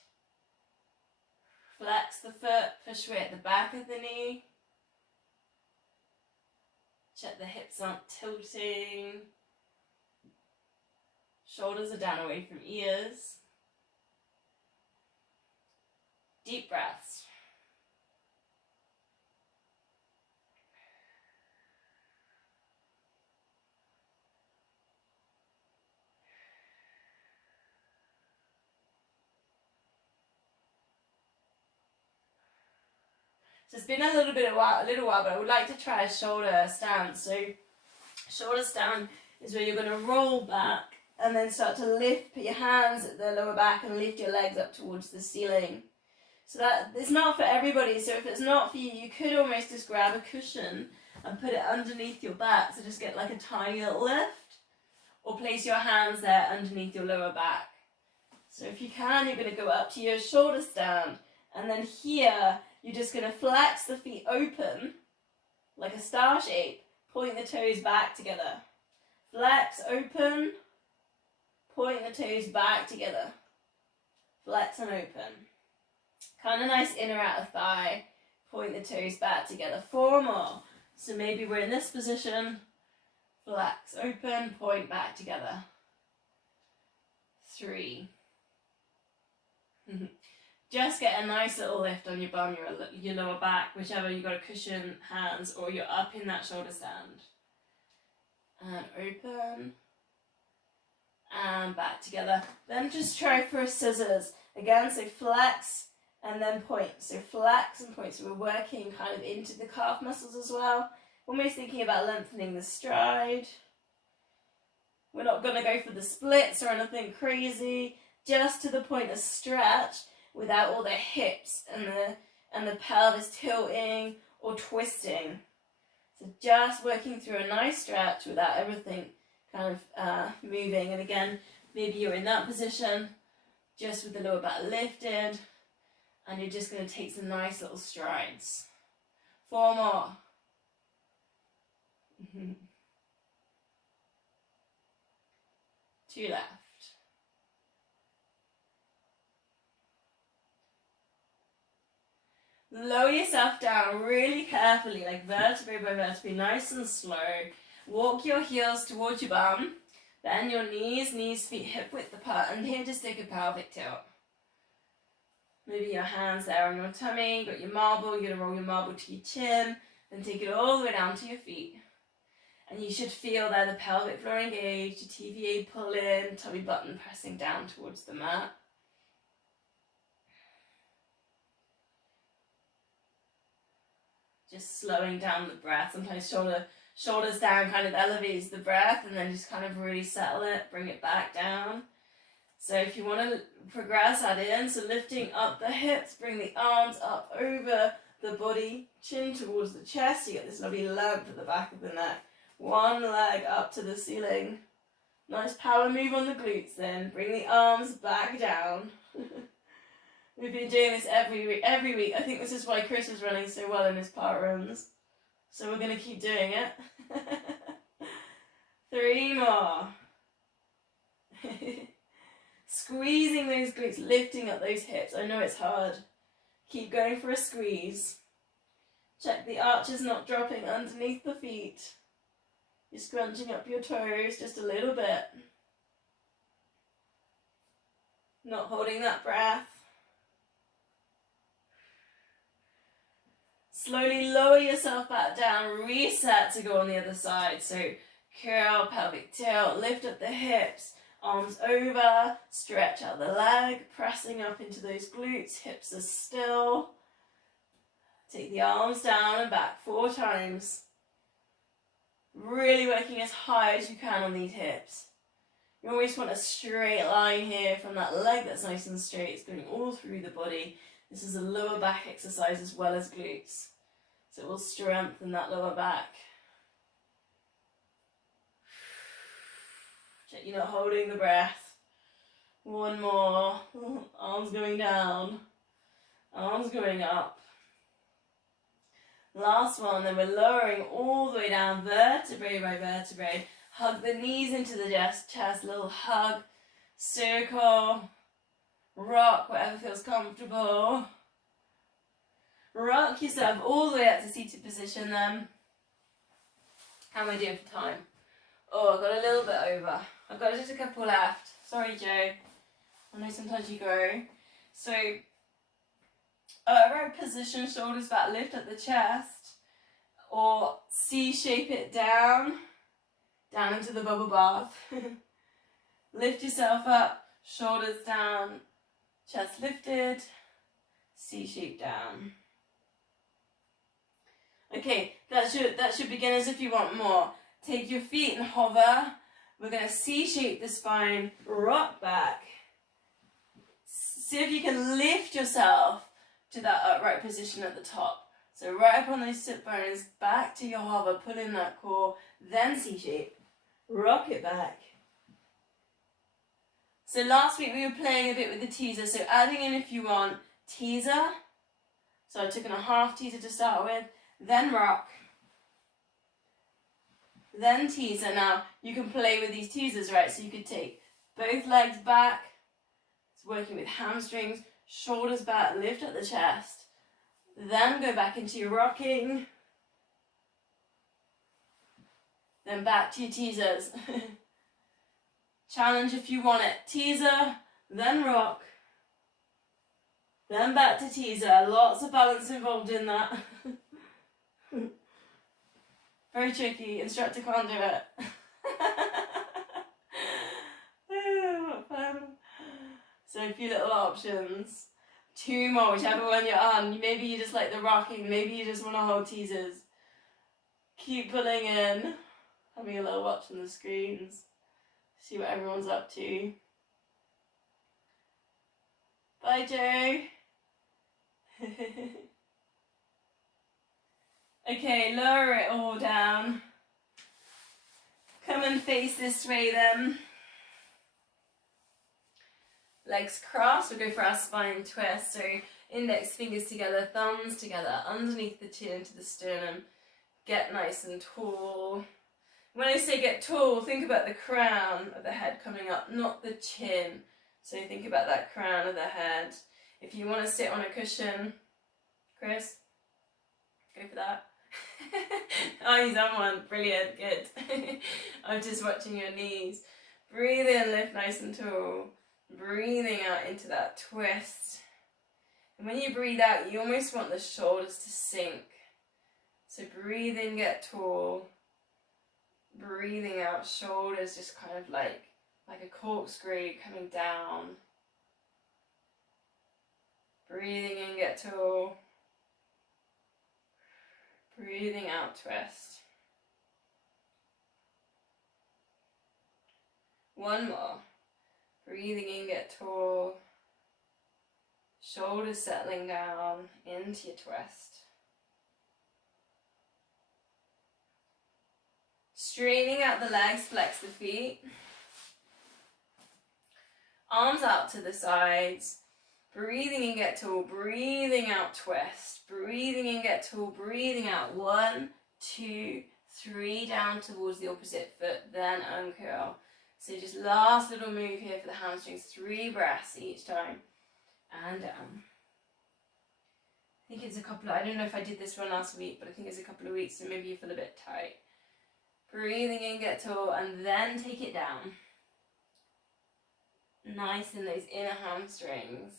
Flex the foot, push away at the back of the knee. Check the hips aren't tilting. Shoulders are down away from ears. Deep breaths. So it's been a little while, but I would like to try a shoulder stand. So shoulder stand is where you're going to roll back and then start to lift, put your hands at the lower back and lift your legs up towards the ceiling. So that it's not for everybody. So if it's not for you, you could almost just grab a cushion and put it underneath your back. So just get like a tiny little lift, or place your hands there underneath your lower back. So if you can, you're going to go up to your shoulder stand, and then here you're just going to flex the feet open like a star shape, point the toes back together. Flex, open, point the toes back together. Flex and open. Kind of nice inner outer thigh, point the toes back together. 4 more. So maybe we're in this position. Flex, open, point back together. 3. Just get a nice little lift on your bum, your lower back, whichever you got a cushion, hands, or you're up in that shoulder stand. And open. And back together. Then just try for a scissors. Again, so flex and then point. So flex and point. So we're working kind of into the calf muscles as well. Almost thinking about lengthening the stride. We're not going to go for the splits or anything crazy. Just to the point of stretch without all the hips and the pelvis tilting or twisting. So just working through a nice stretch without everything kind of moving. And again, maybe you're in that position just with the lower back lifted and you're just going to take some nice little strides. 4 more. 2 left. Lower yourself down really carefully, like vertebrae by vertebrae, nice and slow. Walk your heels towards your bum. Bend your knees, feet hip width apart. And here just take a pelvic tilt. Maybe your hands there on your tummy, you got your marble, you're going to roll your marble to your chin, then take it all the way down to your feet. And you should feel there the pelvic floor engaged, your TVA pull in, tummy button pressing down towards the mat. Just slowing down the breath. Sometimes shoulders down kind of elevates the breath and then just kind of really settle it, bring it back down. So if you want to progress, add in. So lifting up the hips, bring the arms up over the body, chin towards the chest. You get this lovely length at the back of the neck. One leg up to the ceiling. Nice power move on the glutes then. Bring the arms back down. We've been doing this every week. I think this is why Chris is running so well in his part runs. So we're going to keep doing it. 3 more. Squeezing those glutes, lifting up those hips. I know it's hard. Keep going for a squeeze. Check the arches not dropping underneath the feet. You're scrunching up your toes just a little bit. Not holding that breath. Slowly lower yourself back down, reset to go on the other side. So curl, pelvic tilt, lift up the hips, arms over, stretch out the leg, pressing up into those glutes, hips are still. Take the arms down and back 4 times. Really working as high as you can on these hips. You always want a straight line here from that leg that's nice and straight. It's going all through the body. This is a lower back exercise as well as glutes. So it will strengthen that lower back. Check you're not holding the breath. 1 more. Arms going down. Arms going up. Last one, then we're lowering all the way down, vertebrae by vertebrae. Hug the knees into the chest, little hug, circle, rock, whatever feels comfortable. Rock yourself all the way up to seated position then. How am I doing for time? Oh, I've got a little bit over. I've got just a couple left. Sorry, Joe. I know sometimes you go. So, right position, shoulders back, lift up the chest. Or C-shape it down into the bubble bath. Lift yourself up, shoulders down, chest lifted, C-shape down. Okay, that should begin as if you want more. Take your feet and hover. We're going to C-shape the spine, rock back. See if you can lift yourself to that upright position at the top. So right up on those sit bones, back to your hover, pull in that core, then C-shape. Rock it back. So last week we were playing a bit with the teaser, so adding in if you want teaser. So I took in a half teaser to start with, then rock, then teaser. Now you can play with these teasers, right? So you could take both legs back, it's working with hamstrings, shoulders back, lift up the chest, then go back into your rocking, then back to your teasers. Challenge if you want it. Teaser, then rock, then back to teaser. Lots of balance involved in that. Very tricky. Instructor can't do it. What fun. So a few little options. 2 more, whichever one you're on. Maybe you just like the rocking, maybe you just want to hold teasers. Keep pulling in. Having a little watch on the screens. See what everyone's up to. Bye, Joe. Okay, lower it all down. Come and face this way then. Legs crossed, we'll go for our spine twist. So index fingers together, thumbs together, underneath the chin to the sternum. Get nice and tall. When I say get tall, think about the crown of the head coming up, not the chin. So think about that crown of the head. If you want to sit on a cushion, Chris, go for that. Oh, he's on one. Brilliant, good. I'm just watching your knees. Breathe in, lift nice and tall. Breathing out into that twist. And when you breathe out, you almost want the shoulders to sink. So breathe in, get tall. Breathing out, shoulders just kind of like a corkscrew coming down. Breathing in, get tall. Breathing out, twist. One more. Breathing in, get tall. Shoulders settling down into your twist. Straightening out the legs, flex the feet. Arms out to the sides. Breathing in, get tall. Breathing out, twist. Breathing in, get tall. Breathing out. 1, 2, 3. Down towards the opposite foot. Then uncurl. So just last little move here for the hamstrings. 3 breaths each time. And down. I think it's a couple of, I don't know if I did this one last week, but I think it's a couple of weeks, so maybe you feel a bit tight. Breathing in, get tall, and then take it down. Nice in those inner hamstrings.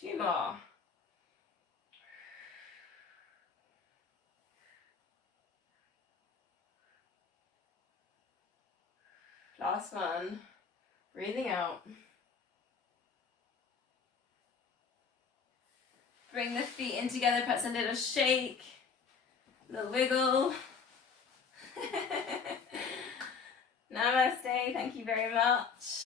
Two more. Last one. Breathing out. Bring the feet in together, press a little shake, a little wiggle. Namaste, thank you very much.